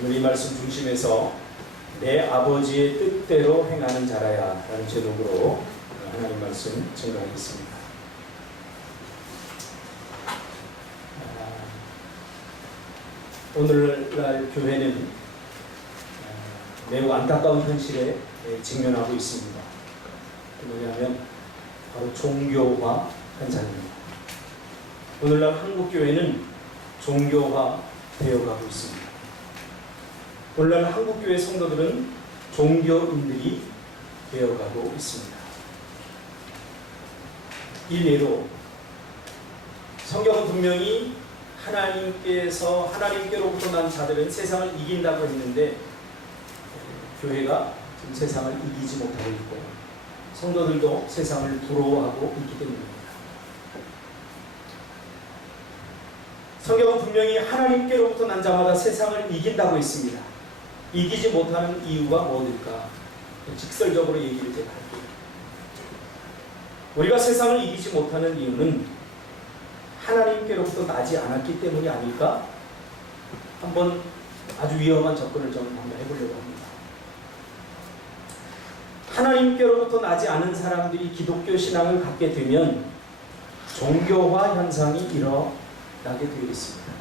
오늘 이 말씀 중심에서 내 아버지의 뜻대로 행하는 자라야 라는 제목으로 하나님 말씀 증거하겠습니다. 오늘날 교회는 매우 안타까운 현실에 직면하고 있습니다. 뭐냐면 바로 종교화 현상입니다. 오늘날 한국교회는 종교화 되어가고 있습니다. 오늘날 한국교회 성도들은 종교인들이 되어가고 있습니다. 일례로 성경은 분명히 하나님께로부터 난 자들은 세상을 이긴다고 했는데 교회가 지금 세상을 이기지 못하고 있고 성도들도 세상을 부러워하고 있기 때문입니다. 성경은 분명히 하나님께로부터 난 자마다 세상을 이긴다고 했습니다. 이기지 못하는 이유가 무엇일까? 직설적으로 얘기를 제가 할게요. 우리가 세상을 이기지 못하는 이유는 하나님께로부터 나지 않았기 때문이 아닐까? 한번 아주 위험한 접근을 좀 한번 해보려고 합니다. 하나님께로부터 나지 않은 사람들이 기독교 신앙을 갖게 되면 종교화 현상이 일어나게 되어 있습니다.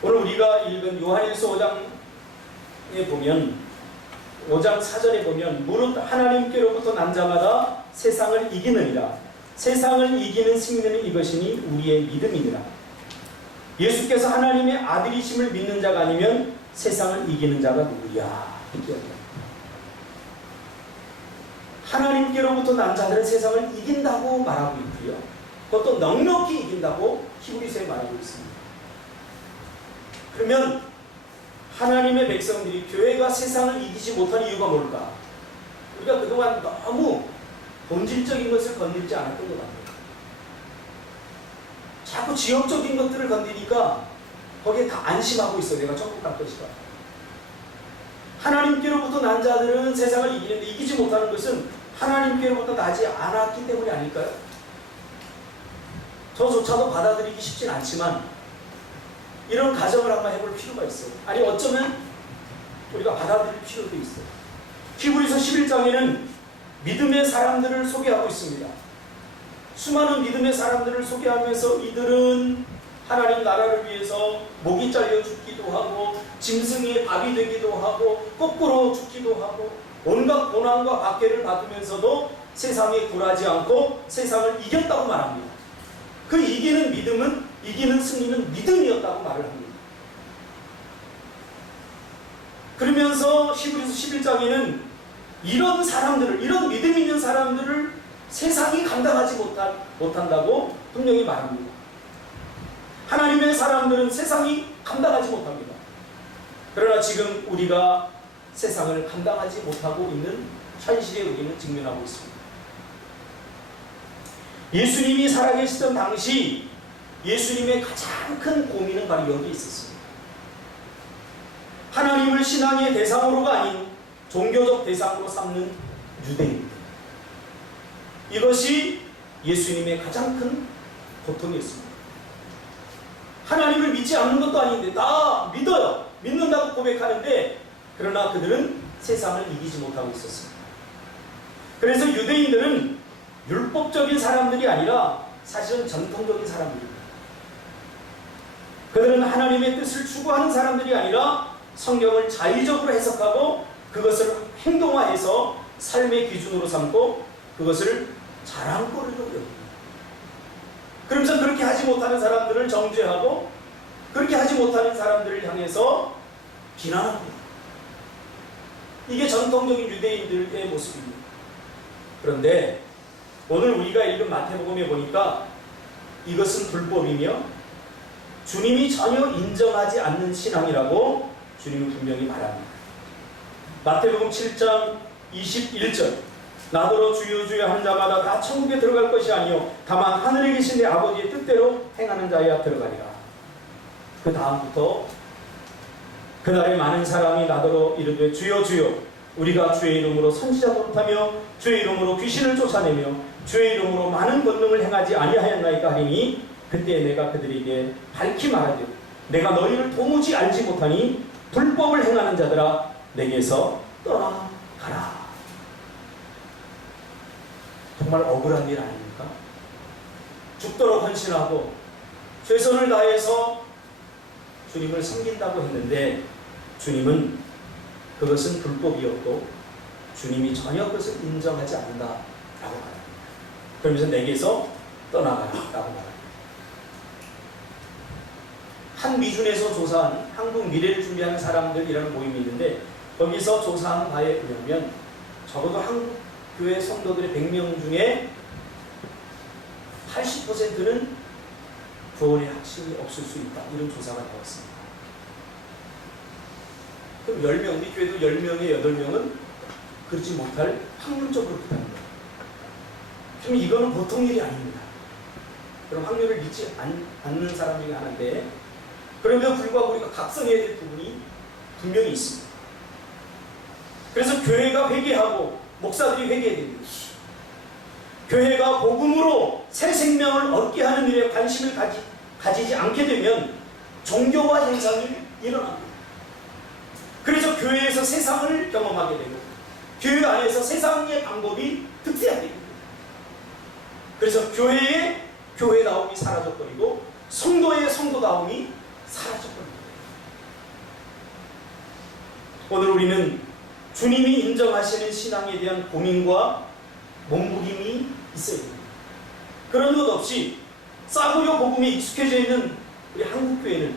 오늘 우리가 읽은 요한일서 5장에 보면 5장 4절에 보면 무릇 하나님께로부터 난 자마다 세상을 이기느니라. 세상을 이기는 승리는 이것이니 우리의 믿음이니라. 예수께서 하나님의 아들이심을 믿는 자가 아니면 세상을 이기는 자가 누구야? 이렇게 합니다. 하나님께로부터 난 자들은 세상을 이긴다고 말하고 있고요. 그것도 넉넉히 이긴다고 히브리서에 말하고 있습니다. 그러면 하나님의 백성들이 교회가 세상을 이기지 못한 이유가 뭘까? 우리가 그동안 너무 본질적인 것을 건들지 않았던 것 같아요. 자꾸 지역적인 것들을 건드리니까 거기에 다 안심하고 있어. 내가 천국 갈 것이다. 하나님께로부터 난 자들은 세상을 이기는데 이기지 못하는 것은 하나님께로부터 나지 않았기 때문이 아닐까요? 저조차도 받아들이기 쉽진 않지만 이런 가정을 한번 해볼 필요가 있어요. 아니 어쩌면 우리가 받아들일 필요도 있어요. 히브리서 11장에는 믿음의 사람들을 소개하고 있습니다. 수많은 믿음의 사람들을 소개하면서 이들은 하나님 나라를 위해서 목이 잘려 죽기도 하고 짐승의 밥이 되기도 하고 거꾸로 죽기도 하고 온갖 고난과 박해를 받으면서도 세상에 굴하지 않고 세상을 이겼다고 말합니다. 그 이기는 승리는 믿음이었다고 말을 합니다. 그러면서 히브리서 11장에는 이런 사람들을, 이런 믿음 있는 사람들을 세상이 감당하지 못한다고 분명히 말합니다. 하나님의 사람들은 세상이 감당하지 못합니다. 그러나 지금 우리가 세상을 감당하지 못하고 있는 현실에 우리는 직면하고 있습니다. 예수님이 살아계시던 당시 예수님의 가장 큰 고민은 바로 여기 있었습니다. 하나님을 신앙의 대상으로가 아닌 종교적 대상으로 삼는 유대인. 이것이 예수님의 가장 큰 고통이었습니다. 하나님을 믿지 않는 것도 아닌데 나 믿어요. 믿는다고 고백하는데 그러나 그들은 세상을 이기지 못하고 있었습니다. 그래서 유대인들은 율법적인 사람들이 아니라 사실은 전통적인 사람들입니다. 그들은 하나님의 뜻을 추구하는 사람들이 아니라 성경을 자의적으로 해석하고 그것을 행동화해서 삶의 기준으로 삼고 그것을 자랑거리로 여깁니다. 그러면서 그렇게 하지 못하는 사람들을 정죄하고 그렇게 하지 못하는 사람들을 향해서 비난합니다. 이게 전통적인 유대인들의 모습입니다. 그런데 오늘 우리가 읽은 마태복음에 보니까 이것은 불법이며 주님이 전혀 인정하지 않는 신앙이라고 주님은 분명히 말합니다. 마태복음 7장 21절 나더러 주여 주여 하는 자마다 다 천국에 들어갈 것이 아니요 다만 하늘에 계신 내 아버지의 뜻대로 행하는 자야 들어가리라. 그 다음부터 그날에 많은 사람이 나더러 이르되 주여 주여 우리가 주의 이름으로 선지자 노릇하며 주의 이름으로 귀신을 쫓아내며 주의 이름으로 많은 권능을 행하지 아니하였나이까 하리니 그때 내가 그들에게 밝히 말하되 내가 너희를 도무지 알지 못하니 불법을 행하는 자들아 내게서 떠나가라. 정말 억울한 일 아닙니까? 죽도록 헌신하고 최선을 다해서 주님을 섬긴다고 했는데 주님은 그것은 불법이었고 주님이 전혀 그것을 인정하지 않는다라고 말합니다. 그러면서 내게서 떠나가라라고 말합니다. 한 미준에서 조사한 한국 미래를 준비하는 사람들이라는 모임이 있는데 거기서 조사한 바에 의하면 적어도 한국 교회 성도들의 100명 중에 80%는 구원의 확신이 없을 수 있다. 이런 조사가 나왔습니다. 그럼 10명, 우리 교회도 10명에 8명은 그렇지 못할 확률적으로 그렇다는 거예요. 그럼 이거는 보통 일이 아닙니다. 그럼 확률을 믿지 않는 사람 중에 하나인데 그럼에도 불구하고 우리가 각성해야 될 부분이 분명히 있습니다. 그래서 교회가 회개하고 목사들이 회개해야 됩니다. 교회가 복음으로 새 생명을 얻게 하는 일에 관심을 가지지 않게 되면 종교화 현상이 일어납니다. 그래서 교회에서 세상을 경험하게 되고 교회 안에서 세상의 방법이 득세하게 됩니다. 그래서 교회의 교회다움이 사라져버리고 성도의 성도다움이 사라져버립니다. 오늘 우리는 주님이 인정하시는 신앙에 대한 고민과 몸부림이 있어야 됩니다. 그런 것 없이 싸구려 복음에 익숙해져 있는 우리 한국교회는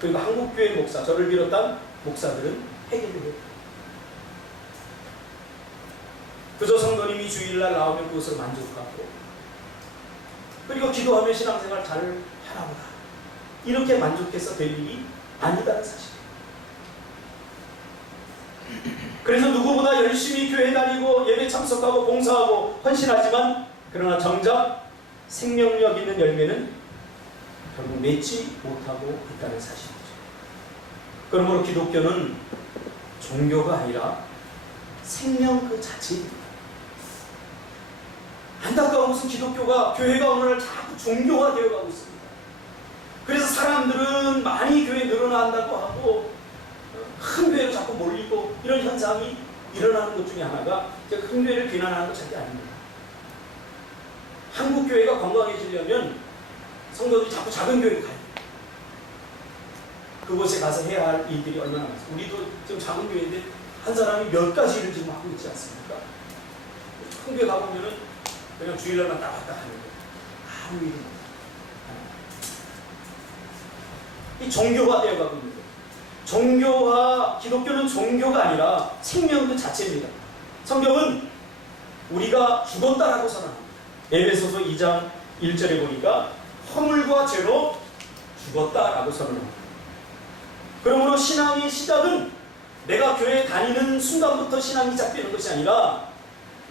그리고 한국교회 목사, 저를 비롯한 목사들은 해결해요. 그저 성도님이 주일날 나오면 그것으로 만족하고 그리고 기도하며 신앙생활 잘 하나보다 이렇게 만족해서 될 일이 아니다는 사실이에요. 그래서 누구보다 열심히 교회 다니고 예배 참석하고 봉사하고 헌신하지만 그러나 정작 생명력 있는 열매는 결국 맺지 못하고 있다는 사실이죠. 그러므로 기독교는 종교가 아니라 생명 그 자체입니다. 안타까운 것은 기독교가 교회가 오늘날 자꾸 종교화 되어가고 있습니다. 그래서 사람들은 많이 교회 늘어난다고 하고 큰 교회로 자꾸 몰리고 이런 현상이 일어나는 것 중에 하나가 제가 큰 교회를 비난하는 것 절대 아닙니다. 한국 교회가 건강해지려면 성도들이 자꾸 작은 교회로 가야 돼요. 그곳에 가서 해야 할 일들이 얼마나 많습니까? 우리도 지금 작은 교회인데 한 사람이 몇 가지 일을 지금 하고 있지 않습니까? 큰 교회 가보면은 그냥 주일날만 딱 왔다 하는 거예요. 아무 일이 없어요. 이 종교화 되어가고 있는 거예요. 종교화, 기독교는 종교가 아니라 생명 그 자체입니다. 성경은 우리가 죽었다라고 선언합니다. 에베소서 2장 1절에 보니까 허물과 죄로 죽었다라고 선언합니다. 그러므로 신앙의 시작은 내가 교회에 다니는 순간부터 신앙이 시작되는 것이 아니라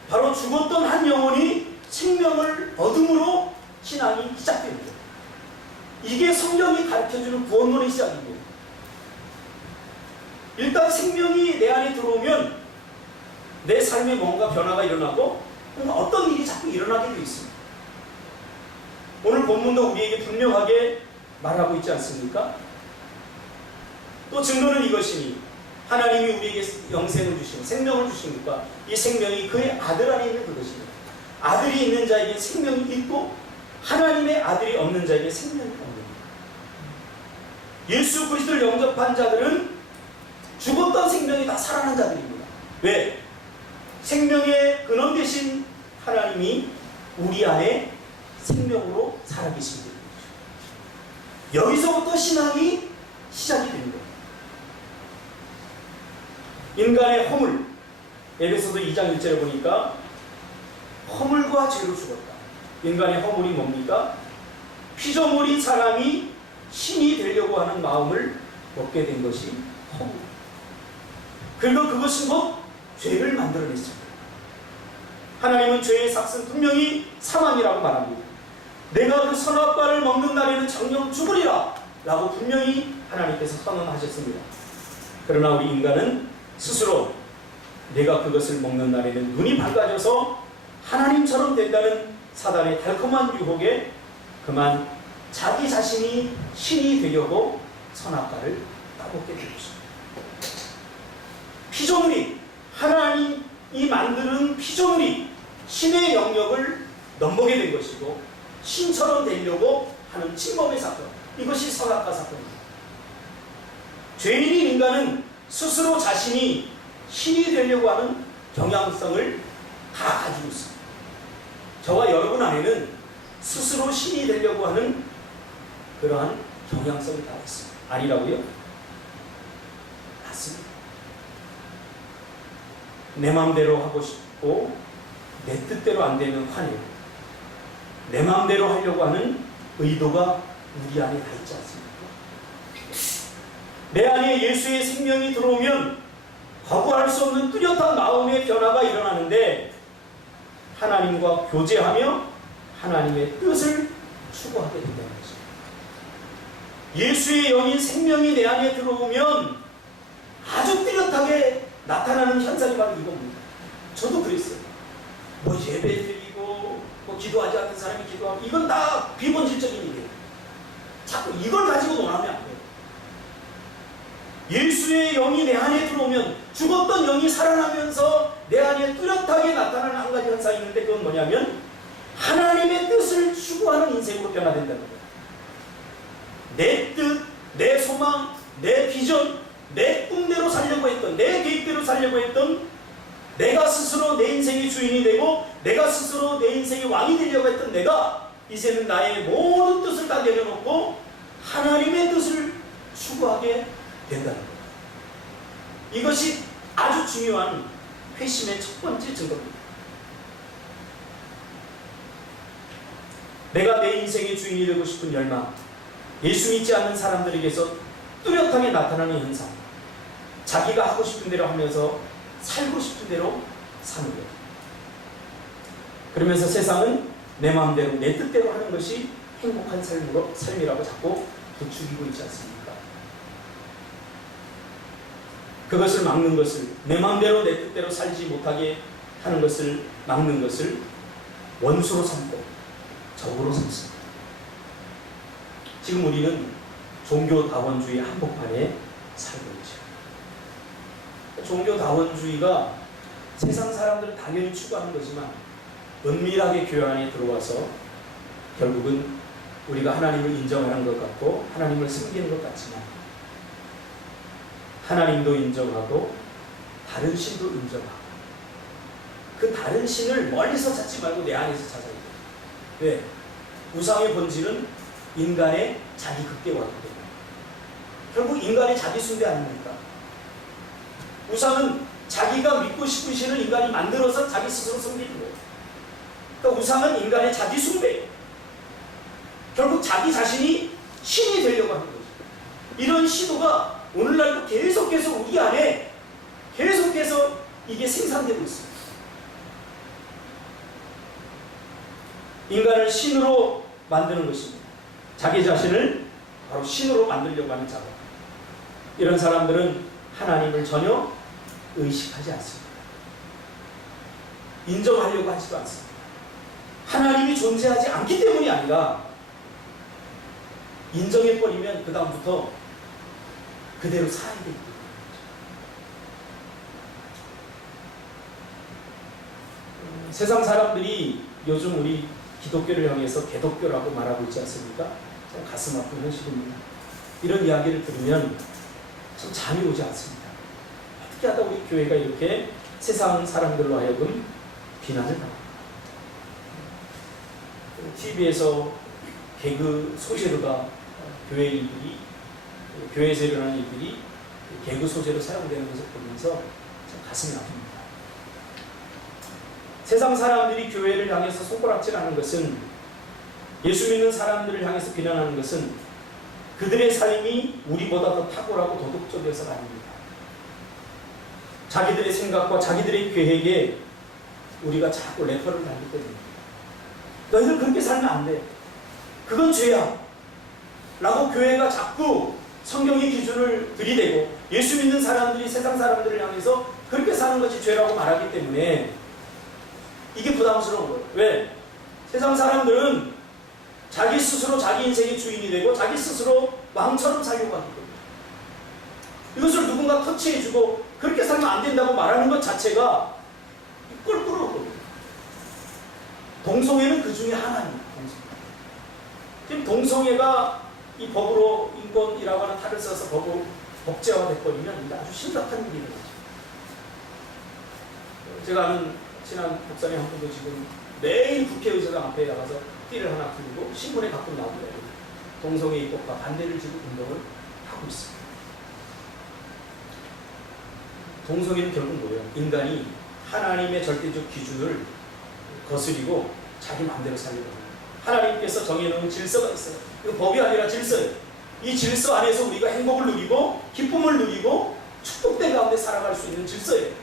바로 죽었던 한 영혼이 생명을 얻음으로 신앙이 시작됩니다. 이게 성경이 가르쳐주는 구원론의 시작입니다. 일단 생명이 내 안에 들어오면 내 삶에 뭔가 변화가 일어나고 뭔가 어떤 일이 자꾸 일어나게 되어 있습니다. 오늘 본문도 우리에게 분명하게 말하고 있지 않습니까? 또 증거는 이것이니 하나님이 우리에게 영생을 주시고 생명을 주신 것과 이 생명이 그의 아들 안에 있는 그것입니다. 아들이 있는 자에게 생명이 있고 하나님의 아들이 없는 자에게 생명이 없는 겁니다. 예수 그리스도를 영접한 자들은 죽었던 생명이 다 살아난 자들입니다. 왜? 생명의 근원 되신 하나님이 우리 안에 생명으로 살아계신 거예요. 여기서부터 신앙이 시작이 됩니다. 인간의 허물, 에베소서 2장 1절에 보니까 허물과 죄로 죽었다. 인간의 허물이 뭡니까? 피조물인 사람이 신이 되려고 하는 마음을 먹게 된 것이 허물. 그리고 그것은 곧 죄를 만들어냈습니다. 하나님은 죄의 삭은 분명히 사망이라고 말합니다. 내가 그 선악과를 먹는 날에는 정녕 죽으리라 라고 분명히 하나님께서 선언하셨습니다. 그러나 우리 인간은 스스로 내가 그것을 먹는 날에는 눈이 밝아져서 하나님처럼 된다는 사단의 달콤한 유혹에 그만 자기 자신이 신이 되려고 선악과를 따먹게 된 것입니다. 피조물이, 하나님이 만드는 피조물이 신의 영역을 넘보게 된 것이고 신처럼 되려고 하는 침범의 사건, 이것이 선악과 사건입니다. 죄인인 인간은 스스로 자신이 신이 되려고 하는 경향성을 다 가지고 있습니다. 저와 여러분 안에는 스스로 신이 되려고 하는 그러한 경향성이 다 있습니다. 아니라고요? 맞습니다. 내 마음대로 하고 싶고 내 뜻대로 안 되면 화내고 내 마음대로 하려고 하는 의도가 우리 안에 다 있지 않습니까? 내 안에 예수의 생명이 들어오면 거부할 수 없는 뚜렷한 마음의 변화가 일어나는데 하나님과 교제하며 하나님의 뜻을 추구하게 된다는 것입니다. 예수의 영인 생명이 내 안에 들어오면 아주 뚜렷하게 나타나는 현상이 바로 이겁니다. 저도 그랬어요. 뭐 예배드리고 뭐 기도하지 않는 사람이 기도하고 이건 다 비본질적인 일이에요. 자꾸 이걸 가지고 논하면 안 돼요. 예수의 영이 내 안에 들어오면 죽었던 영이 살아나면서 내 안에 뚜렷하게 나타나는 한 가지 현상이 있는데 그건 뭐냐면 하나님의 뜻을 추구하는 인생으로 변화된다는 거예요. 내 뜻, 내 소망, 내 비전, 내 꿈대로 살려고 했던, 내 계획대로 살려고 했던, 내가 스스로 내 인생의 주인이 되고 내가 스스로 내 인생의 왕이 되려고 했던 내가 이제는 나의 모든 뜻을 다 내려놓고 하나님의 뜻을 추구하게 된다는 거예요. 이것이 아주 중요한 회심의 첫 번째 증거입니다. 내가 내 인생의 주인이 되고 싶은 열망, 예수 믿지 않는 사람들에게서 뚜렷하게 나타나는 현상, 자기가 하고 싶은 대로 하면서 살고 싶은 대로 사는 거예요. 그러면서 세상은 내 마음대로 내 뜻대로 하는 것이 행복한 삶이라고 자꾸 부추기고 있지 않습니까? 그것을 막는 것을, 내 마음대로 내 뜻대로 살지 못하게 하는 것을 막는 것을 원수로 삼고 적으로 삼습니다. 지금 우리는 종교다원주의 한복판에 살고 있죠. 종교다원주의가 세상 사람들은 당연히 추구하는 거지만 은밀하게 교회 안에 들어와서 결국은 우리가 하나님을 인정하는 것 같고 하나님을 섬기는 것 같지만 하나님도 인정하고 다른 신도 인정하고 그 다른 신을 멀리서 찾지 말고 내 안에서 찾아야 돼요. 왜? 우상의 본질은 인간의 자기 극대화이기 때문에 결국 인간의 자기 숭배 아닙니까? 우상은 자기가 믿고 싶은 신을 인간이 만들어서 자기 스스로 섬기는 거예요. 그러니까 우상은 인간의 자기 숭배, 결국 자기 자신이 신이 되려고 하는 거죠. 이런 시도가 오늘날도 계속해서 우리 안에 계속해서 이게 생산되고 있습니다. 인간을 신으로 만드는 것입니다. 자기 자신을 바로 신으로 만들려고 하는 작업. 이런 사람들은 하나님을 전혀 의식하지 않습니다. 인정하려고 하지도 않습니다. 하나님이 존재하지 않기 때문이 아니라 인정해버리면 그 다음부터 그대로 살아야 되는 거죠. 세상 사람들이 요즘 우리 기독교를 향해서 개독교라고 말하고 있지 않습니까? 참 가슴 아픈 현실입니다. 이런 이야기를 들으면 참 잠이 오지 않습니다. 어떻게 하다 우리 교회가 이렇게 세상 사람들로 하여금 비난을 받습니다. TV에서 개그 소재로가 교회 일들이, 교회에서 일어나는 일들이 개그 소재로 사용되는 것을 보면서 참 가슴이 아픕니다. 세상 사람들이 교회를 향해서 손가락질하는 것은, 예수 믿는 사람들을 향해서 비난하는 것은 그들의 삶이 우리보다 더 탁월하고 도덕적이어서가 아닙니다. 자기들의 생각과 자기들의 계획에 우리가 자꾸 레퍼를 달기 때문입니다. 너희들 그렇게 살면 안 돼. 그건 죄야. 라고 교회가 자꾸 성경의 기준을 들이대고 예수 믿는 사람들이 세상 사람들을 향해서 그렇게 사는 것이 죄라고 말하기 때문에 이게 부담스러운 거예요. 왜? 세상 사람들은 자기 스스로 자기 인생의 주인이 되고 자기 스스로 왕처럼 살려고 하기 때문에 이것을 누군가 누군가 터치해주고 그렇게 살면 안 된다고 말하는 것 자체가 꼴부러거든요. 동성애는 그 중에 하나입니다. 지금 동성애가 이 법으로 인권이라고 하는 탈을 써서 법제화돼버리면 이게 아주 심각한 일이 일어나죠. 제가 아는 친한 목사님 한 분도 지금 매일 국회의사당 앞에 나가서 띠를 하나 들고 신문에 가끔 나오더라고요. 동성애 입법과 반대를 지금 운동을 하고 있습니다. 동성애는 결국 뭐예요? 인간이 하나님의 절대적 기준을 거스리고 자기 마음대로 살려고 합니다. 하나님께서 정해놓은 질서가 있어요. 이거 법이 아니라 질서예요. 이 질서 안에서 우리가 행복을 누리고 기쁨을 누리고 축복된 가운데 살아갈 수 있는 질서예요.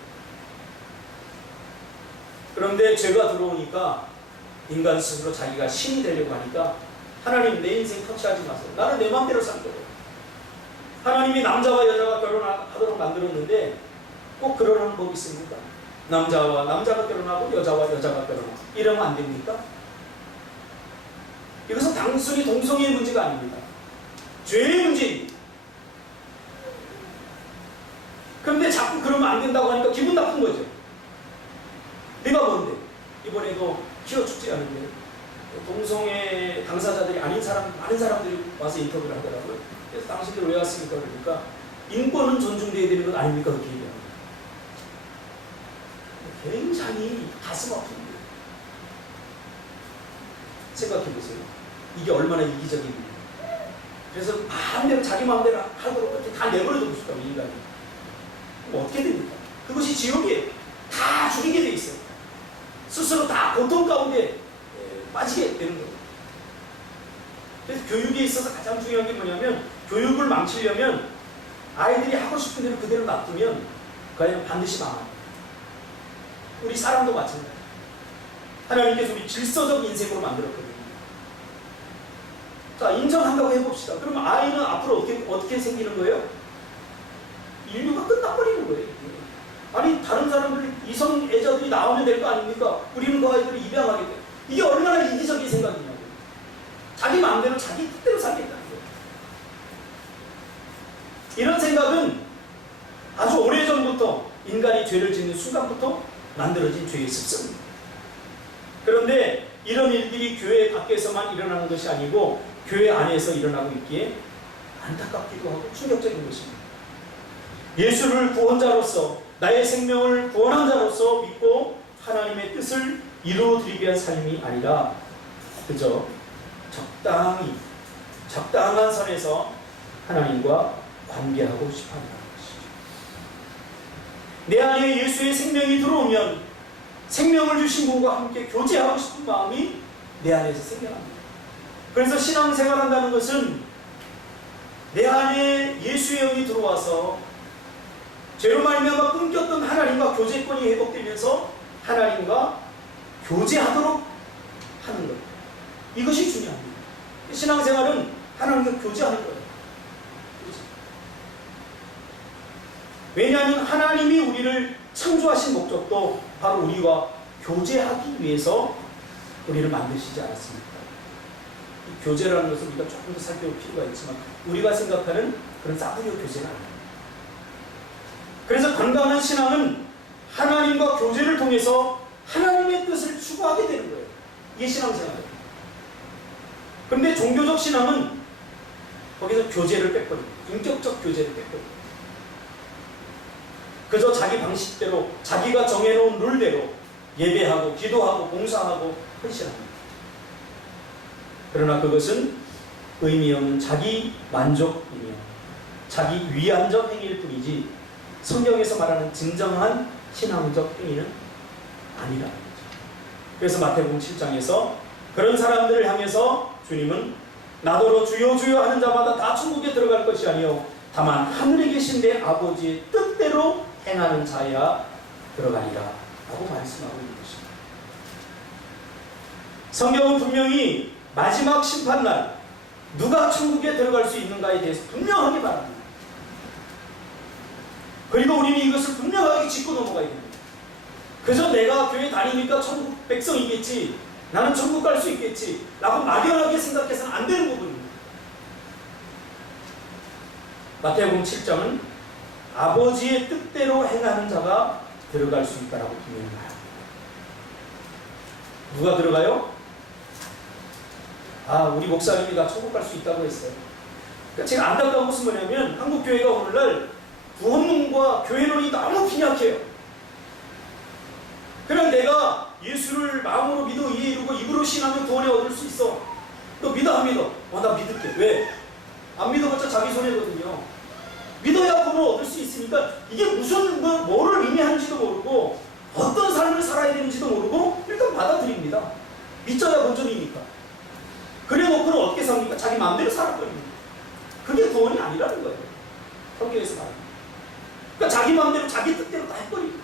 그런데 죄가 들어오니까 인간 스스로 자기가 신이 되려고 하니까 하나님 내 인생 터치하지 마세요. 나는 내 마음대로 살 거예요. 하나님이 남자와 여자가 결혼하도록 만들었는데 꼭 그러는 법이 있습니까? 남자와 남자가 결혼하고 여자와 여자가 결혼하고 이러면 안 됩니까? 이것은 단순히 동성애의 문제가 아닙니다. 죄의 문제입니다. 그런데 자꾸 그러면 안 된다고 하니까 기분 나쁜 거죠. 내가 뭔데? 이번에도 기어 축제 하는데 동성애 당사자들이 아닌 사람, 많은 사람들이 와서 인터뷰를 하더라고요. 그래서 당신들 왜 왔습니까? 그러니까 인권은 존중돼야 되는 것 아닙니까? 그렇게 얘기합니다. 굉장히 가슴 아픈 거예요. 생각해보세요. 이게 얼마나 이기적입니까? 그래서 마음대로 자기 마음대로 하도록 이렇게 다 내버려두고 싶다고 인간이. 그럼 어떻게 됩니까? 그것이 지옥이에요. 다 죽이게 돼 있어요. 스스로 다 고통 가운데 빠지게 되는 거예요. 그래서 교육에 있어서 가장 중요한 게 뭐냐면 교육을 망치려면 아이들이 하고 싶은 대로 그대로 놔두면 그냥 반드시 망합니다. 우리 사람도 마찬가지예요. 하나님께서 우리 질서적 인생으로 만들었거든요. 자, 인정한다고 해봅시다. 그러면 아이는 앞으로 어떻게 생기는 거예요? 인류가 끝나버리는 거예요. 아니, 다른 사람들, 이성애자들이 나오면 될 거 아닙니까? 우리는 그 아이들을 입양하게 돼요. 이게 얼마나 이기적인 생각이냐고요. 자기 마음대로 자기 뜻대로 살겠다는 거예요. 이런 생각은 아주 오래전부터 인간이 죄를 짓는 순간부터 만들어진 죄의 습성입니다. 그런데 이런 일들이 교회 밖에서만 일어나는 것이 아니고 교회 안에서 일어나고 있기에 안타깝기도 하고 충격적인 것입니다. 예수를 구원자로서 나의 생명을 구원한 자로서 믿고 하나님의 뜻을 이루어드리기 위한 삶이 아니라 그저 적당히 적당한 선에서 하나님과 관계하고 싶어하는 것이죠. 내 안에 예수의 생명이 들어오면 생명을 주신 분과 함께 교제하고 싶은 마음이 내 안에서 생겨납니다. 그래서 신앙생활한다는 것은 내 안에 예수의 영이 들어와서 죄로 말미암아 끊겼던 하나님과 교제권이 회복되면서 하나님과 교제하도록 하는 것. 이것이 중요합니다. 신앙생활은 하나님과 교제하는 거예요. 왜냐하면 하나님이 우리를 창조하신 목적도 바로 우리와 교제하기 위해서 우리를 만드시지 않았습니까? 이 교제라는 것을 우리가 조금 더 살펴볼 필요가 있지만 우리가 생각하는 그런 싸구려 교제는 아닙니다. 그래서 건강한 신앙은 하나님과 교제를 통해서 하나님의 뜻을 추구하게 되는 거예요. 이게 신앙생활이에요. 그런데 종교적 신앙은 거기서 교제를 뺏거든요. 인격적 교제를 뺏거든요. 그저 자기 방식대로 자기가 정해놓은 룰대로 예배하고 기도하고 봉사하고 헌신합니다. 그러나 그것은 의미 없는 자기 만족이며 자기 위안적 행위일 뿐이지 성경에서 말하는 진정한 신앙적 행위는 아니라는 거죠. 그래서 마태복음 7장에서 그런 사람들을 향해서 주님은 나더러 주여 주여 하는 자마다 다 천국에 들어갈 것이 아니요 다만 하늘에 계신 내 아버지의 뜻대로 행하는 자야 들어가리라 라고 말씀하고 있는 것입니다. 성경은 분명히 마지막 심판날 누가 천국에 들어갈 수 있는가에 대해서 분명하게 말합니다. 그리고 우리는 이것을 분명하게 짚고 넘어가야 됩니다. 그저 내가 교회 다니니까 천국 백성이겠지, 나는 천국 갈 수 있겠지 라고 막연하게 생각해서는 안 되는 부분입니다. 마태복음 7장은 아버지의 뜻대로 행하는 자가 들어갈 수 있다라고 분명히 말합니다. 누가 들어가요? 우리 목사님이 다 천국 갈 수 있다고 했어요. 그러니까 제가 안타까운 것은 뭐냐면 한국 교회가 오늘날 구원론과 교회론이 너무 빈약해요. 그냥 내가 예수를 마음으로 믿어 이에 이루고 입으로 신하면 구원에 얻을 수 있어. 너 믿어 안 믿어? 나 믿을게. 왜? 안 믿어봤자 자기 손해거든요. 믿어야 구원을 얻을 수 있으니까 이게 무슨 뭐를 의미하는지도 모르고 어떤 삶을 살아야 되는지도 모르고 일단 받아들입니다. 믿져야 본전이니까. 그래 놓고는 어떻게 삽니까? 자기 마음대로 살아버립니다. 그게 구원이 아니라는 거예요. 성경에서 말합니다. 그러니까 자기 마음대로 자기 뜻대로 다 해버립니다.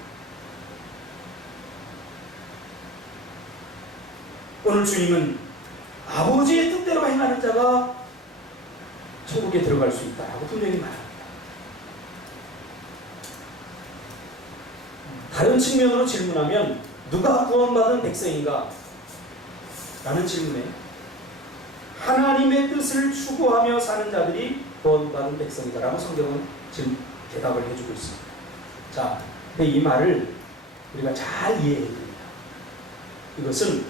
오늘 주님은 아버지의 뜻대로 행하는 자가 천국에 들어갈 수 있다라고 분명히 말합니다. 다른 측면으로 질문하면 누가 구원받은 백성인가? 라는 질문에 하나님의 뜻을 추구하며 사는 자들이 구원받은 백성이다 라고 성경은 지금 대답을 해주고 있습니다. 자, 근데 이 말을 우리가 잘 이해해야 됩니다. 이것은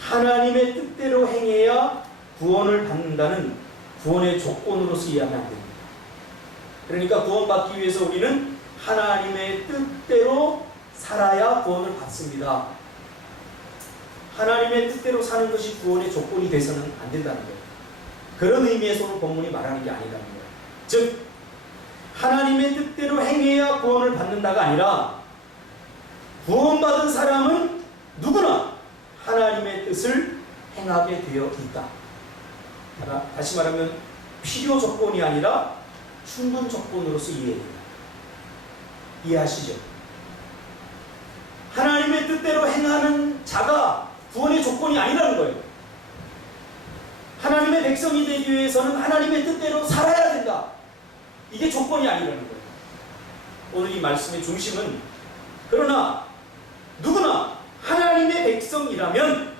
하나님의 뜻대로 행해야 구원을 받는다는 구원의 조건으로서 이해하면 안 됩니다. 그러니까 구원받기 위해서 우리는 하나님의 뜻대로 살아야 구원을 받습니다. 하나님의 뜻대로 사는 것이 구원의 조건이 돼서는 안 된다는 거예요. 그런 의미에서 오늘 본문이 말하는 게 아니라는 거예요. 즉 하나님의 뜻대로 행해야 구원을 받는다가 아니라 구원받은 사람은 누구나 하나님의 뜻을 행하게 되어 있다. 다시 말하면 필요 조건이 아니라 충분 조건으로서 이해됩니다. 이해하시죠? 하나님의 뜻대로 행하는 자가 구원의 조건이 아니라는 거예요. 하나님의 백성이 되기 위해서는 하나님의 뜻대로 살아야 된다. 이게 조건이 아니라는 거예요. 오늘 이 말씀의 중심은 그러나 누구나 하나님의 백성이라면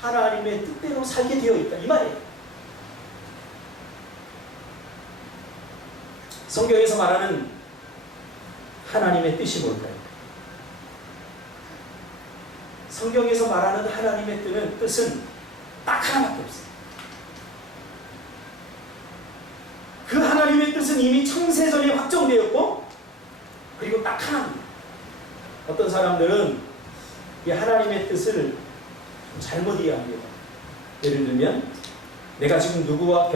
하나님의 뜻대로 살게 되어 있다. 이 말이에요. 성경에서 말하는 하나님의 뜻이 뭘까요? 성경에서 말하는 하나님의 뜻은 딱 하나밖에 없어요. 그 하나님의 뜻은 이미 창세전에 확정되었고 그리고 딱 하나입니다. 어떤 사람들은 이 하나님의 뜻을 잘못 이해합니다. 예를 들면 내가 지금 누구와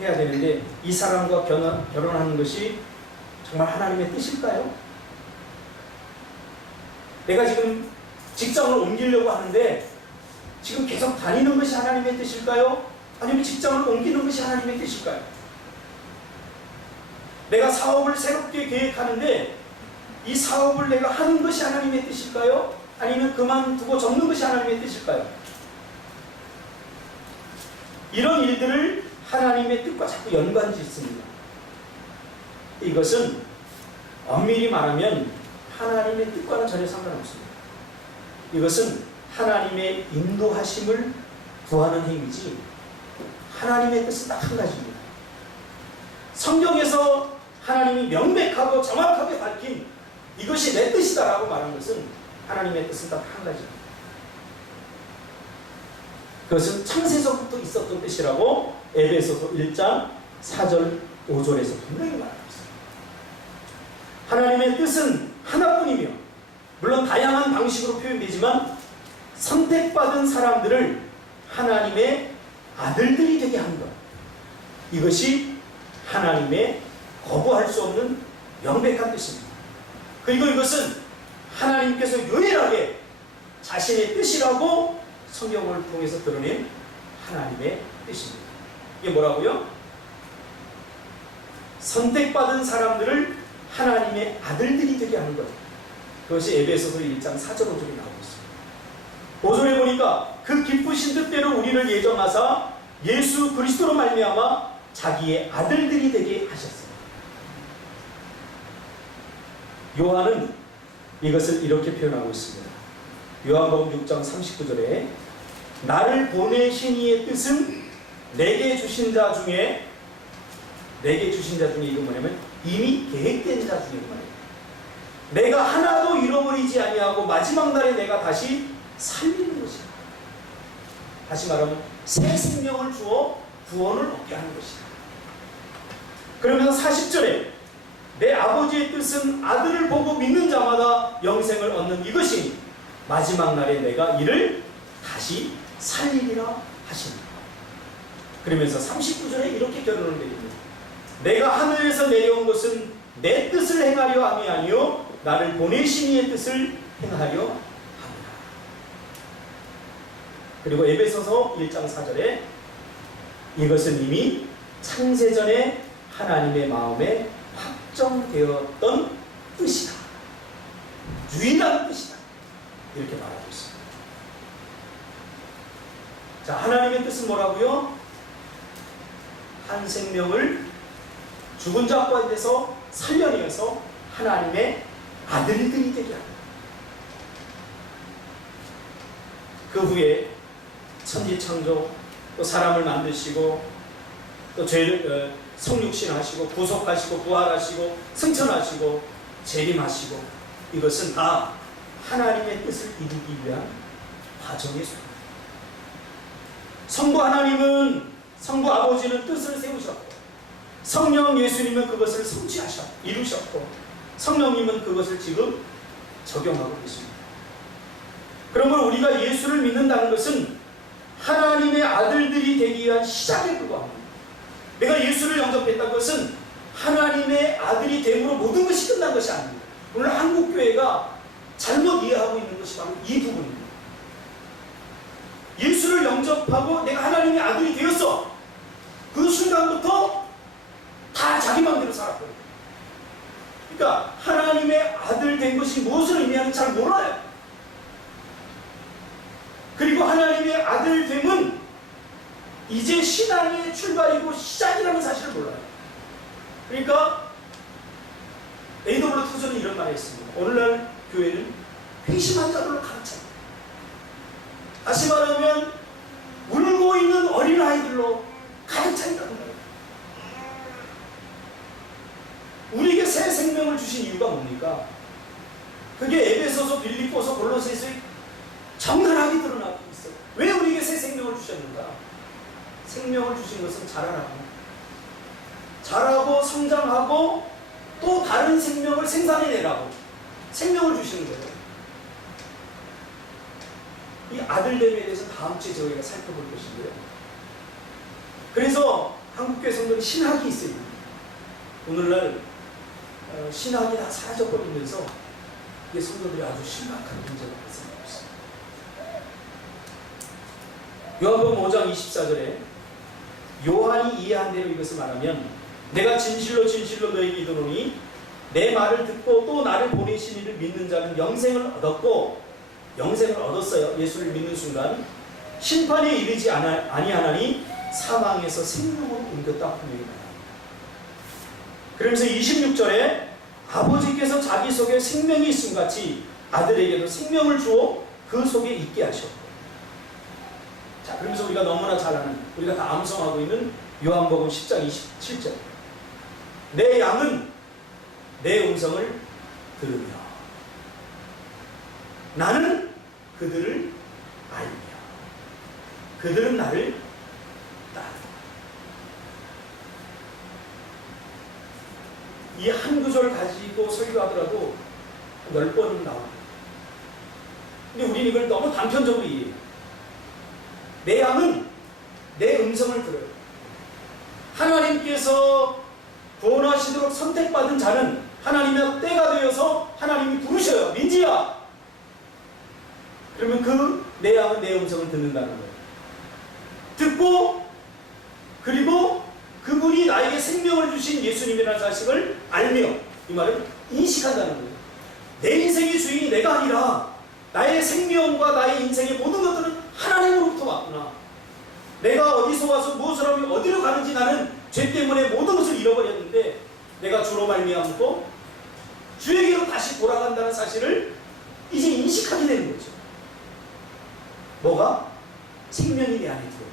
해야 되는데 이 사람과 결혼하는 것이 정말 하나님의 뜻일까요? 내가 지금 직장을 옮기려고 하는데 지금 계속 다니는 것이 하나님의 뜻일까요? 아니면 직장을 옮기는 것이 하나님의 뜻일까요? 내가 사업을 새롭게 계획하는데 이 사업을 내가 하는 것이 하나님의 뜻일까요? 아니면 그만두고 접는 것이 하나님의 뜻일까요? 이런 일들을 하나님의 뜻과 자꾸 연관 짓습니다. 이것은 엄밀히 말하면 하나님의 뜻과는 전혀 상관없습니다. 이것은 하나님의 인도하심을 구하는 행위지 하나님의 뜻은 딱 한 가지입니다. 성경에서 하나님이 명백하고 정확하게 밝힌 이것이 내 뜻이다라고 말한 것은 하나님의 뜻은 딱 한 가지입니다. 그것은 창세전부터 있었던 뜻이라고 에베소서 1장 4절 5절에서 분명히 말하고 있습니다. 하나님의 뜻은 하나뿐이며 물론 다양한 방식으로 표현되지만 선택받은 사람들을 하나님의 아들들이 되게 하는 것, 이것이 하나님의 거부할 수 없는 명백한 뜻입니다. 그리고 이것은 하나님께서 유일하게 자신의 뜻이라고 성경을 통해서 드러낸 하나님의 뜻입니다. 이게 뭐라고요? 선택받은 사람들을 하나님의 아들들이 되게 하는 것. 그것이 에베소서 1장 4절 5절에 나오고 있습니다. 5절에 보니까 그 기쁘신 뜻대로 우리를 예정하사 예수 그리스도로 말미암아 자기의 아들들이 되게 하셨습니다. 요한은 이것을 이렇게 표현하고 있습니다. 요한복음 6장 39절에 나를 보내신 이의 뜻은 내게 주신 자 중에 내게 주신 자 중에 이건 뭐냐면 이미 계획된 자 중에 말이에요. 내가 하나도 잃어버리지 아니하고 마지막 날에 내가 다시 살리는 것이다. 다시 말하면 새 생명을 주어 구원을 얻게 하는 것이다. 그러면서 40절에 내 아버지의 뜻은 아들을 보고 믿는 자마다 영생을 얻는 이것이니 마지막 날에 내가 이를 다시 살리리라 하십니다. 그러면서 39절에 이렇게 결론을 내립니다. 내가 하늘에서 내려온 것은 내 뜻을 행하려 함이 아니요 나를 보내신 이의 뜻을 행하려 합니다. 그리고 에베소서 1장 4절에 이것은 이미 창세전에 하나님의 마음에 확정되었던 뜻이다. 유일한 뜻이다. 이렇게 말하고 있습니다. 자, 하나님의 뜻은 뭐라고요? 한 생명을 죽은 자 가운데서 살려내어서 하나님의 아들들이 되게 합니다. 그 후에 천지창조, 또 사람을 만드시고 또 죄를 성육신하시고 구속하시고 부활하시고 승천하시고 재림하시고 이것은 다 하나님의 뜻을 이루기 위한 과정의 소입니다. 성부 하나님은 성부 아버지는 뜻을 세우셨고 성령 예수님은 그것을 성취하셨고 이루셨고 성령님은 그것을 지금 적용하고 계십니다. 그러면 우리가 예수를 믿는다는 것은 하나님의 아들들이 되기 위한 시작에 불과합니다. 내가 예수를 영접했다는 것은 하나님의 아들이 됨으로 모든 것이 끝난 것이 아닙니다. 오늘 한국교회가 잘못 이해하고 있는 것이 바로 이 부분입니다. 예수를 영접하고 내가 하나님의 아들이 되었어. 그 순간부터 다 자기 마음대로 살았거든요. 그러니까 하나님의 아들 된 것이 무엇을 의미하는지 잘 몰라요. 그리고 하나님의 아들 됨은 이제 신앙의 출발이고 시작이라는 사실을 몰라요. 그러니까 A.W. 토저는 이런 말을 했습니다. 오늘날 교회는 회심한 자들로 가득 찹니다. 다시 말하면 울고 있는 어린아이들로 가득 차 있다는 거예요. 우리에게 새 생명을 주신 이유가 뭡니까? 그게 에베소서, 빌립보서, 골로새서에 정갈하게 드러나고 있어요. 왜 우리에게 새 생명을 주셨는가? 생명을 주신 것은 자라고 성장하고 또 다른 생명을 생산해내라고 생명을 주시는 거예요. 이 아들됨에 대해서 다음 주에 저희가 살펴볼 것인데요. 그래서 한국교회 성도는 신학이 있어요. 오늘날 신학이 다 사라져버리면서 이게 성도들이 아주 심각한 문제가 발생하고 있습니다. 요한복음 5장 24절에 요한이 이해한 대로 이것을 말하면 내가 진실로 진실로 너에게 이르노니 내 말을 듣고 또 나를 보내신 이를 믿는 자는 영생을 얻었고 영생을 얻었어요. 예수를 믿는 순간 심판에 이르지 아니하나니 사망에서 생명으로 옮겼다 분명히 말합니다. 그러면서 26절에 아버지께서 자기 속에 생명이 있음 같이 아들에게도 생명을 주어 그 속에 있게 하셨고. 자, 그러면서 우리가 너무나 잘 아는, 우리가 다 암송하고 있는 요한복음 10장 27절. 내 양은 내 음성을 들으며 나는 그들을 알며 그들은 나를 따르라. 이 한 구절 가지고 설교하더라도 10번 나옵니다. 근데 우리는 이걸 너무 단편적으로 이해해요. 내 양은 내 음성을 들어요. 하나님께서 구원하시도록 선택받은 자는 하나님의 때가 되어서 하나님이 부르셔요. 민지야! 그러면 내 양은 내 음성을 듣는다는 거예요. 듣고 그리고 그분이 나에게 생명을 주신 예수님이라는 사실을 알며, 이 말은 인식한다는 거예요. 내 인생의 주인이 내가 아니라 나의 생명과 나의 인생의 모든 것들은 하나님으로부터 왔구나. 내가 어디서 와서 무엇을 하며 어디로 가는지 나는 죄 때문에 모든 것을 잃어버렸는데 내가 주로 말미암고 주에게로 다시 돌아간다는 사실을 이제 인식하게 되는 거죠. 뭐가? 생명이 내 안에 들어오고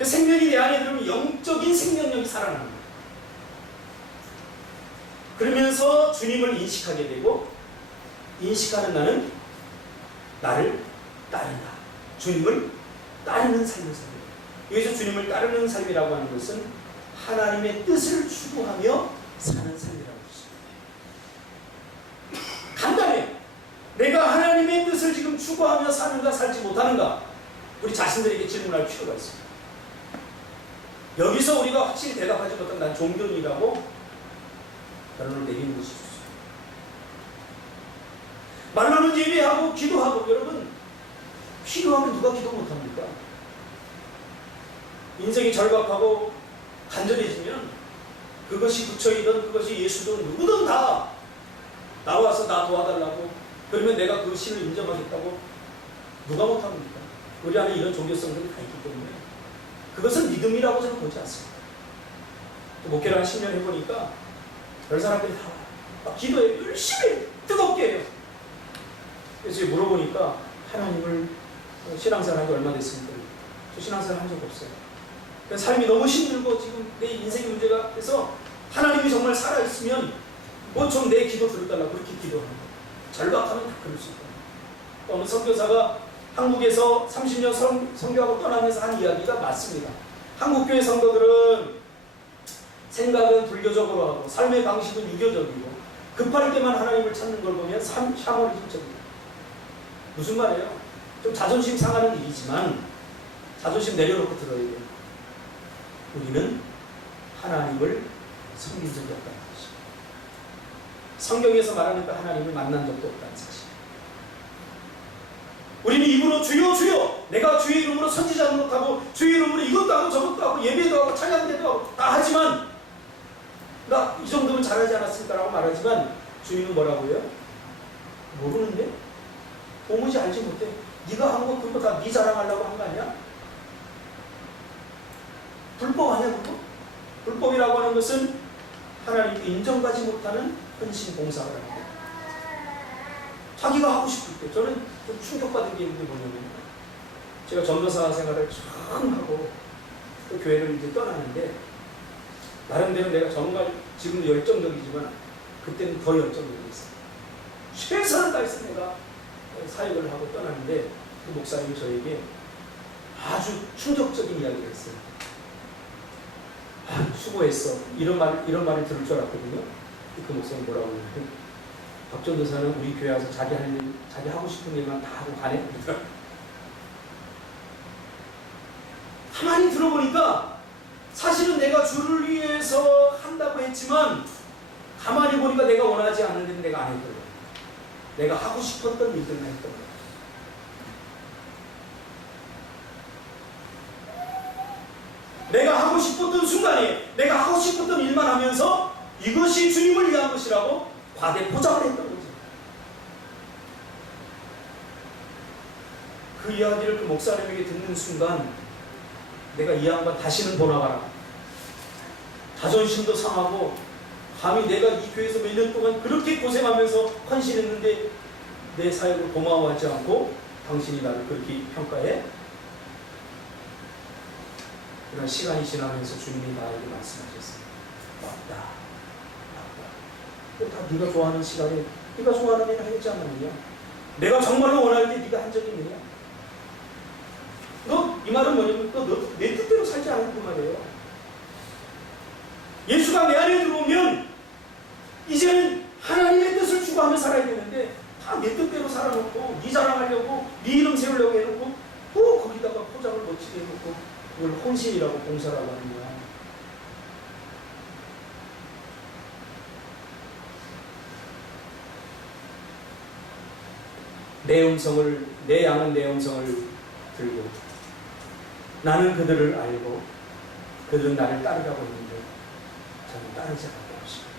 그 생명이 내 안에 들으면 영적인 생명력이 살아나는 거예요. 그러면서 주님을 인식하게 되고, 인식하는 나는 나를 따른다. 주님을 따르는 삶을 삽니다. 여기서 주님을 따르는 삶이라고 하는 것은 하나님의 뜻을 추구하며 사는 삶이라고 했습니다. 간단해요. 내가 하나님의 뜻을 지금 추구하며 사는가 살지 못하는가, 우리 자신들에게 질문할 필요가 있습니다. 여기서 우리가 확실히 대답하지 못한 난 종교인이라고 결론을 내리는 것이 좋습니다. 말로는 예배하고 기도하고, 여러분 필요하면 누가 기도 못합니까? 인생이 절박하고 간절해지면 그것이 부처이든 그것이 예수든 누구든 다 나와서 나 도와달라고, 그러면 내가 그 신을 인정하겠다고 누가 못합니까? 우리 안에 이런 종교성들이 다 있기 때문에 그것은 믿음이라고 저는 보지 않습니다. 또 목회를 한 10년 해보니까 별 사람들이 다 기도해 열심히 뜨겁게 해요. 그래서 물어보니까 하나님을 신앙생활 한 지 얼마 됐습니까? 저 신앙생활 한 적 없어요. 삶이 너무 힘들고 지금 내 인생의 문제가 돼서 하나님이 정말 살아있으면 뭐 좀 내 기도 들어달라고 그렇게 기도하는 거예요. 절박하면 다 그럴 수 있거든요. 어느 선교사가 한국에서 30년 선교하고 떠나면서 한 이야기가 맞습니다. 한국교회 성도들은 생각은 불교적으로 하고 삶의 방식은 유교적이고 급할 때만 하나님을 찾는 걸 보면 샤머리즘적입니다. 무슨 말이에요? 좀 자존심 상하는 일이지만 자존심 내려놓고 들어야 돼요. 우리는 하나님을 섬긴 적이 없다는 것입니다. 성경에서 말하는 그 하나님을 만난 적도 없다는 사실. 우리는 입으로 주여 주여, 내가 주의 이름으로 선지자 노릇하고 주의 이름으로 이것도 하고 저것도 하고 예배도 하고 찬양대도 하고 다 하지만 나 이 정도면 잘하지 않았을까라고 말하지만 주님은 뭐라고 해요? 모르는데? 도무지 알지 못해. 네가 한 거 그거 다 네 자랑하려고 한 거 아니야? 불법 아니야 그거? 불법이라고 하는 것은 하나님께 인정받지 못하는 헌신 봉사를 하는 거예요. 자기가 하고 싶을 때. 저는 좀 충격받은 게 있는데 뭐냐면, 제가 전도사 생활을 쭉 하고 또 교회를 이제 떠나는데 나름대로 내가 정말 지금도 열정적이지만 그때는 더 열정적이었어요. 최선을 다해서 내가 사역을 하고 떠나는데 그 목사님이 저에게 아주 충격적인 이야기를 했어요. 수고했어. 이런 말을 들을 줄 알았거든요. 그 목사님 뭐라고 하냐면, 박 전도사는 우리 교회 와서 자기 할 일, 자기 하고 싶은 일만 다 하고 가네. 가만히 들어보니까 사실은 내가 주를 위해서 한다고 했지만 가만히 보니까 내가 원하지 않는 데는 내가 안 했던 거예요. 내가 하고 싶었던 일들만 했던 거예요. 내가 하고 싶었던 순간에 내가 하고 싶었던 일만 하면서 이것이 주님을 위한 것이라고 과대 포장을 했던 거죠. 그 이야기를 그 목사님에게 듣는 순간 내가 이 양반 다시는 보나가라. 자존심도 상하고 감히 내가 이 교회에서 몇 년 동안 그렇게 고생하면서 헌신했는데 내 사역을 고마워하지 않고 당신이 나를 그렇게 평가해? 그러나 시간이 지나면서 주님이 나에게 말씀하셨어요. 맞다. 다 네가 좋아하는 시간에 네가 좋아하는 일을 했지 않느냐? 내가 정말로 원할 때 네가 한 적이 있느냐? 너 이 말은 뭐냐면 너 내 뜻대로 살지 않을 그 말이에요. 예수가 내 안에 들어오면 이제는 하나님의 뜻을 추구하며 살아야 되는데 다 내 뜻대로 살아놓고 네 자랑하려고 네 이름 세우려고 해놓고 또 거기다가 포장을 멋지게 해놓고 그걸 헌신이라고 봉사라고 하는 거야. 내 양은 내 음성을 들고 나는 그들을 알고 그들은 나를 따르라고 했는데 저는 따르지 않았다 없습니다.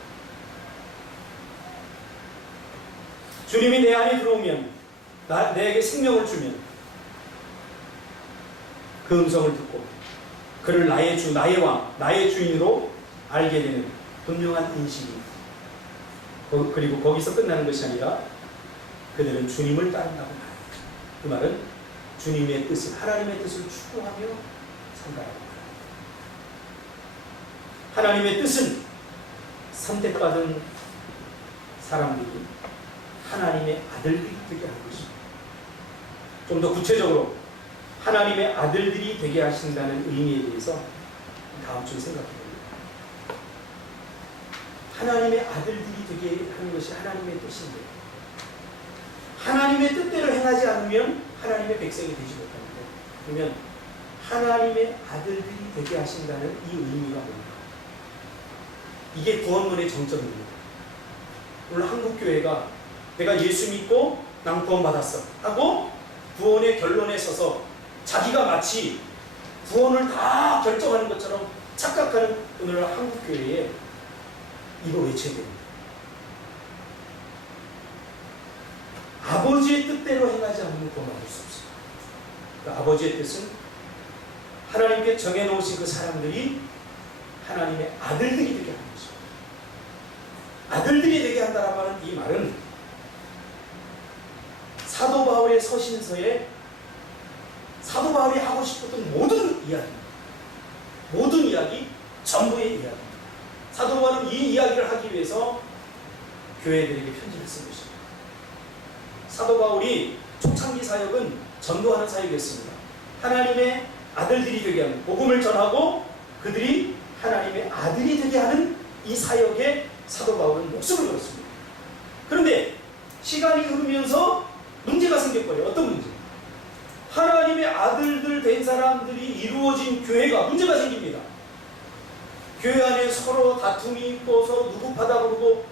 주님이 내 안에 들어오면 내게 생명을 주면 그 음성을 듣고 그를 나의 주, 나의 왕, 나의 주인으로 알게 되는 분명한 인식이, 그리고 거기서 끝나는 것이 아니라 그들은 주님을 따른다고 말합니다. 그 말은 주님의 뜻을, 하나님의 뜻을 추구하며 산다라고 말합니다. 하나님의 뜻은 선택받은 사람들이 하나님의 아들들이 되게 하는 것입니다. 좀 더 구체적으로 하나님의 아들들이 되게 하신다는 의미에 대해서 다음 주에 생각해 봅니다. 하나님의 아들들이 되게 하는 것이 하나님의 뜻인데 하나님의 뜻대로 행하지 않으면 하나님의 백성이 되지 못합니다. 그러면 하나님의 아들들이 되게 하신다는 이 의미가 뭡니까? 이게 구원론의 정점입니다. 오늘 한국교회가 내가 예수 믿고 난 구원받았어 하고 구원의 결론에 서서 자기가 마치 구원을 다 결정하는 것처럼 착각하는 오늘 한국교회에 이거 외쳐야 됩니다. 아버지의 뜻대로 행하지 않으면 구원받을 수 없습니다. 그러니까 아버지의 뜻은 하나님께 정해놓으신 그 사람들이 하나님의 아들들이 되게 하는 것입니다. 아들들이 되게 한다라고 하는 이 말은 사도 바울의 서신서에 사도 바울이 하고 싶었던 모든 이야기입니다. 모든 이야기, 전부의 이야기입니다. 사도 바울은 이 이야기를 하기 위해서 교회들에게 편지를 쓴 것입니다. 사도 바울이 초창기 사역은 전도하는 사역이었습니다. 하나님의 아들들이 되게 하는, 복음을 전하고 그들이 하나님의 아들이 되게 하는 이 사역에 사도 바울은 목숨을 걸었습니다. 그런데 시간이 흐르면서 문제가 생겼거든요. 어떤 문제? 하나님의 아들들 된 사람들이 이루어진 교회가 문제가 생깁니다. 교회 안에 서로 다툼이 있고 서로 누구 파다 그러고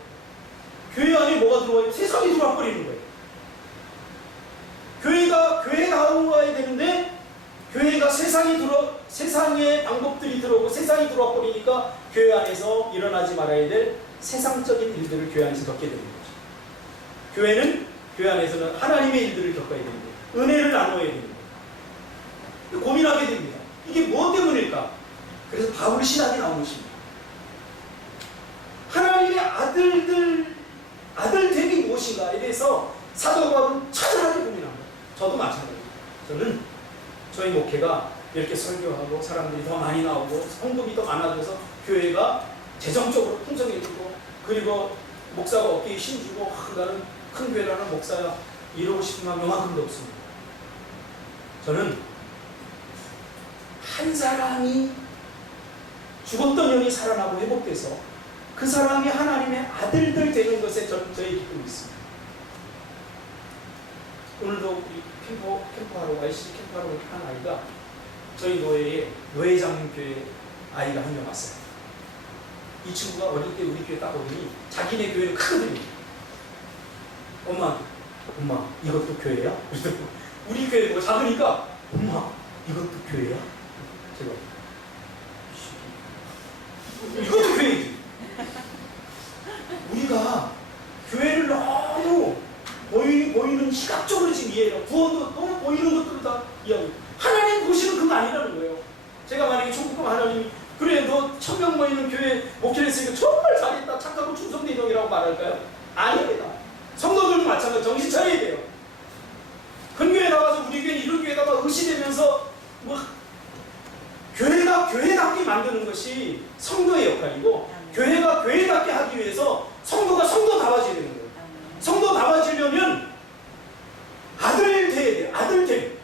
교회 안에 뭐가 들어와요? 세상이 들어와 버리는 거예요. 교회가 하와야 되는데 교회가 세상의 방법들이 들어오고 세상이 들어와 버리니까 교회 안에서 일어나지 말아야 될 세상적인 일들을 교회 안에서 겪게 되는 거죠. 교회는 교회 안에서는 하나님의 일들을 겪어야 되는 거예요. 은혜를 나눠야 되는 거예요. 고민하게 됩니다. 이게 무엇 때문일까? 그래서 바울 신학이 나온 것입니다. 하나님의 아들됨이 무엇인가에 대해서 사도 바울은 찾아가게 고민합니다. 저도 마찬가지입니다. 저는 저희 목회가 이렇게 설교하고 사람들이 더 많이 나오고 헌금이 더 많아져서 교회가 재정적으로 풍성해지고 그리고 목사가 어깨에 힘주고 나는 큰 교회라는 목사야 이러고 싶은 마음 요만큼도 없습니다. 저는 한 사람이 죽었던 영이 살아나고 회복돼서 그 사람이 하나님의 아들들 되는 것에 저의 기쁨이 있습니다. 오늘도 우리 캠프하러 YC 캠프하러 한 아이가 저희 노예장교회 아이가 한 명 왔어요. 이 친구가 어릴 때 우리 교회 딱 오더니 자기네 교회는 크거든요. 엄마 이것도 교회야? 우리 교회가 작으니까 엄마 이것도 교회야? 제가 이것도 교회지. 우리가 교회를 너무 보이는 시각적으로 지금 이해해요. 구원도 너무 보이는 것들을 다 이해하고 하나님 보시는 그거 아니라는 거예요. 제가 만약에 천국 가면 하나님이 그래 너 1000명 모이는 교회 목회를 했으니까 정말 잘했다 착하고 충성대동이라고 말할까요? 아닙니다. 성도들도 마찬가지 정신 차려야 돼요. 큰 교회 나와서 우리 교회는 이런 교회다가 의시되면서 교회가 교회답게 만드는 것이 성도의 역할이고 교회가 교회답게 하기 위해서 성도가 성도다워져야 되는 거예요. 성도다워지려면 아들 돼야 돼요. 아들됨.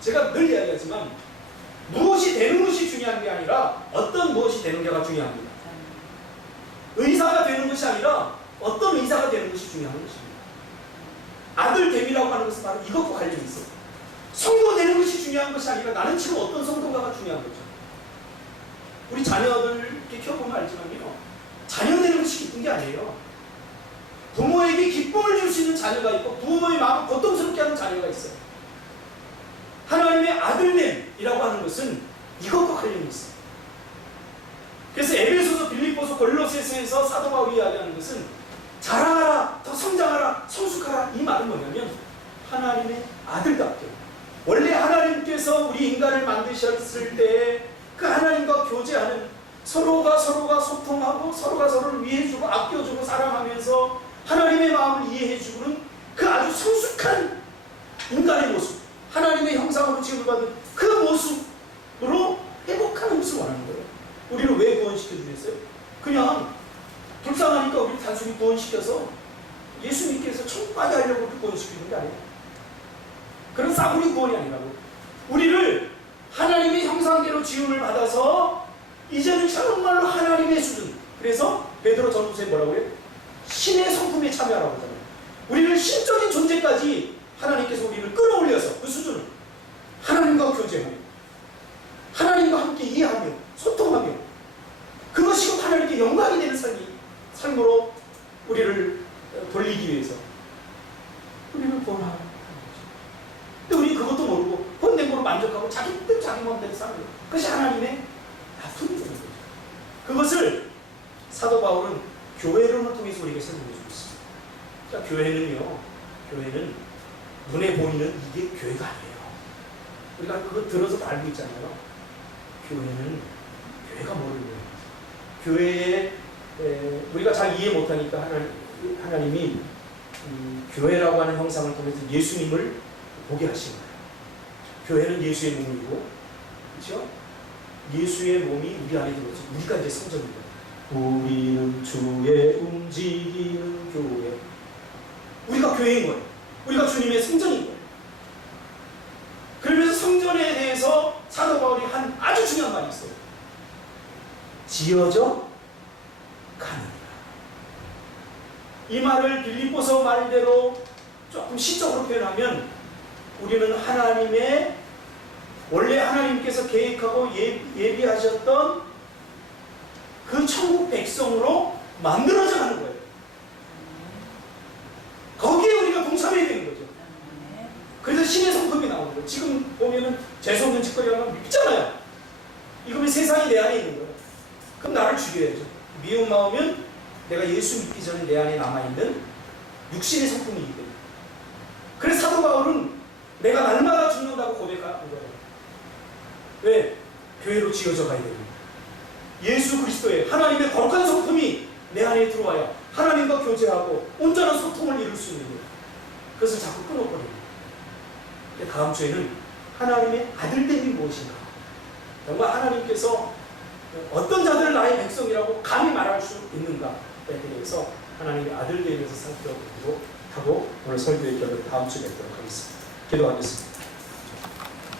제가 늘 이야기하지만 무엇이 되는 것이 중요한 게 아니라 어떤 무엇이 되는 게가 중요합니다. 의사가 되는 것이 아니라 어떤 의사가 되는 것이 중요한 것입니다. 아들됨이라고 하는 것은 바로 이것과 관련이 있어요. 성도 되는 것이 중요한 것이 아니라 나는 지금 어떤 성도가가 중요한 거죠. 우리 자녀들 이렇게 키워보면 알지만요. 자녀 되는 것이 기쁜 게 아니에요. 부모에게 기쁨을 줄 수 있는 자녀가 있고 부모의 마음을 고통스럽게 하는 자녀가 있어요. 하나님의 아들됨이라고 하는 것은 이것과 관련이 있어요. 그래서 에베소서, 빌립보서, 골로새서에서 사도 바울이 이야기하는 것은 자라나라, 더 성장하라, 성숙하라 이 말은 뭐냐면 하나님의 아들답게 원래 하나님께서 우리 인간을 만드셨을 때 그 하나님과 교제하는 서로가 소통하고 서로가 서로를 위해주고 아껴주고 사랑하면서 하나님의 마음을 이해해주고는 그 아주 성숙한 인간의 모습 하나님의 형상으로 지음을 받은 그 모습으로 회복하는 것을 원하는 거예요. 우리를 왜 구원시켜 주셨어요? 그냥 불쌍하니까 우리 단순히 구원시켜서 예수 믿게 해서 천국 가게 하려고 구원시키는 게 아니에요. 그런 싸구리 구원이 아니라고. 우리를 하나님의 형상대로 지음을 받아서 이제는 정말로 하나님의 수준. 그래서 베드로 전후서에 뭐라고 해요? 신의 성품에 참여하라고 하잖아요. 우리를 신적인 존재까지 하나님께서 우리를 끌어올려서 그 수준을 하나님과 교제하며 하나님과 함께 이해하며 소통하며 그것이 하나님께 영광이 되는 삶으로 우리를 돌리기 위해서 우리를 구원하는 거죠. 근데 우리 그것도 모르고 혼된 거로 만족하고 자기 마음대로 사는 거예요. 그것이 하나님의 나쁜 거죠. 그것을 사도 바울은 교회론을 통해서 우리에게 설명해 주고 있습니다. 자, 교회는 눈에 보이는 이게 교회가 아니에요. 우리가 그거 들어서 다 알고 있잖아요. 교회가 뭐예요? 교회에 우리가 잘 이해 못하니까 하나님이 교회라고 하는 형상을 통해서 예수님을 보게 하신 거예요. 교회는 예수의 몸이고, 그렇죠? 예수의 몸이 우리 안에 들어서 우리가 이제 성전입니다. 우리는 주의 움직이는 교회. 우리가 교회인 거예요. 우리가 주님의 성전인 거예요. 그러면서 성전에 대해서 사도 바울이 한 아주 중요한 말이 있어요. 지어져 가느니라. 이 말을 빌립보서 말대로 조금 시적으로 표현하면 우리는 하나님의 원래 하나님께서 계획하고 예비하셨던 그 천국 백성으로 만들어져 가는 거예요. 거기에 우리가 동참해야 되는 거죠. 그래서 신의 성품이 나오는 거예요. 지금 보면은 재수없는 짓거리 하면 믿잖아요. 이거면 세상이 내 안에 있는 거예요. 그럼 나를 죽여야죠. 미운 마음은 내가 예수 믿기 전에 내 안에 남아있는 육신의 성품이기 때문에. 그래서 사도 바울은 내가 날마다 죽는다고 고백하는 거예요. 왜? 교회로 지어져 가야 됩니다. 예수 그리스도의 하나님의 거룩한 성품이 내 안에 들어와야 하나님과 교제하고 온전한 소통을 이룰 수 있는 거예요. 그것을 자꾸 끊어버립니다. 다음 주에는 하나님의 아들됨이 무엇인가? 정말 하나님께서 어떤 자들을 나의 백성이라고 감히 말할 수 있는가에 대해서 하나님의 아들됨에서 살펴보도록 하고 오늘 설교의 결을 다음 주에 뵙도록 하겠습니다. 기도하겠습니다.